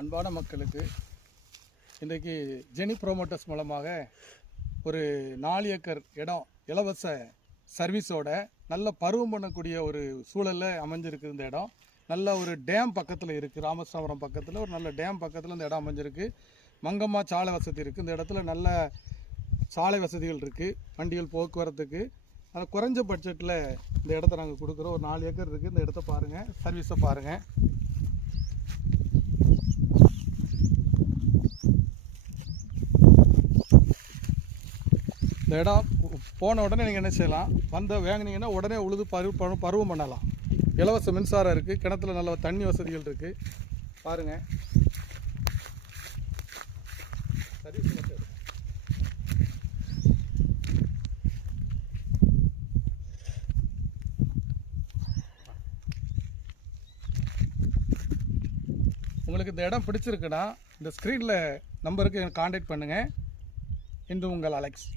அன்பான மக்களுக்கு இன்றைக்கி ஜெனி ப்ரோமோட்டர்ஸ் மூலமாக ஒரு 4 ஏக்கர் இடம் இலவச சர்வீஸோட நல்ல பருவம் பண்ணக்கூடிய ஒரு சூழலில் அமைஞ்சிருக்கு. இந்த இடம் நல்ல ஒரு டேம் பக்கத்தில் இருக்குது. ராமசாபுரம் பக்கத்தில் ஒரு நல்ல டேம் பக்கத்தில் இந்த இடம் அமைஞ்சிருக்கு. மங்கம்மா சாலை வசதி இருக்குது. இந்த இடத்துல நல்ல சாலை வசதிகள் இருக்குது, வண்டிகள் போக்குவரத்துக்கு. அது குறைஞ்ச பட்ஜெட்டில் இந்த இடத்த நாங்கள் கொடுக்குறோம். ஒரு 4 ஏக்கர் இருக்குது. இந்த இடத்த பாருங்கள், சர்வீஸை பாருங்கள். இந்த இடம் போன உடனே நீங்கள் என்ன செய்யலாம், வாங்கினீங்கன்னா உடனே உழுது பருவம் பண்ணலாம். இலவச மின்சாரம் இருக்குது, கிணத்துல நல்ல தண்ணி வசதிகள் இருக்குது. பாருங்கள், சர்வீஸ் மட்டும் உங்களுக்கு இந்த இடம் பிடிச்சிருக்குன்னா இந்த ஸ்க்ரீனில் நம்பருக்கு கான்டாக்ட் பண்ணுங்கள். இன்று உங்கள் அலெக்ஸ்.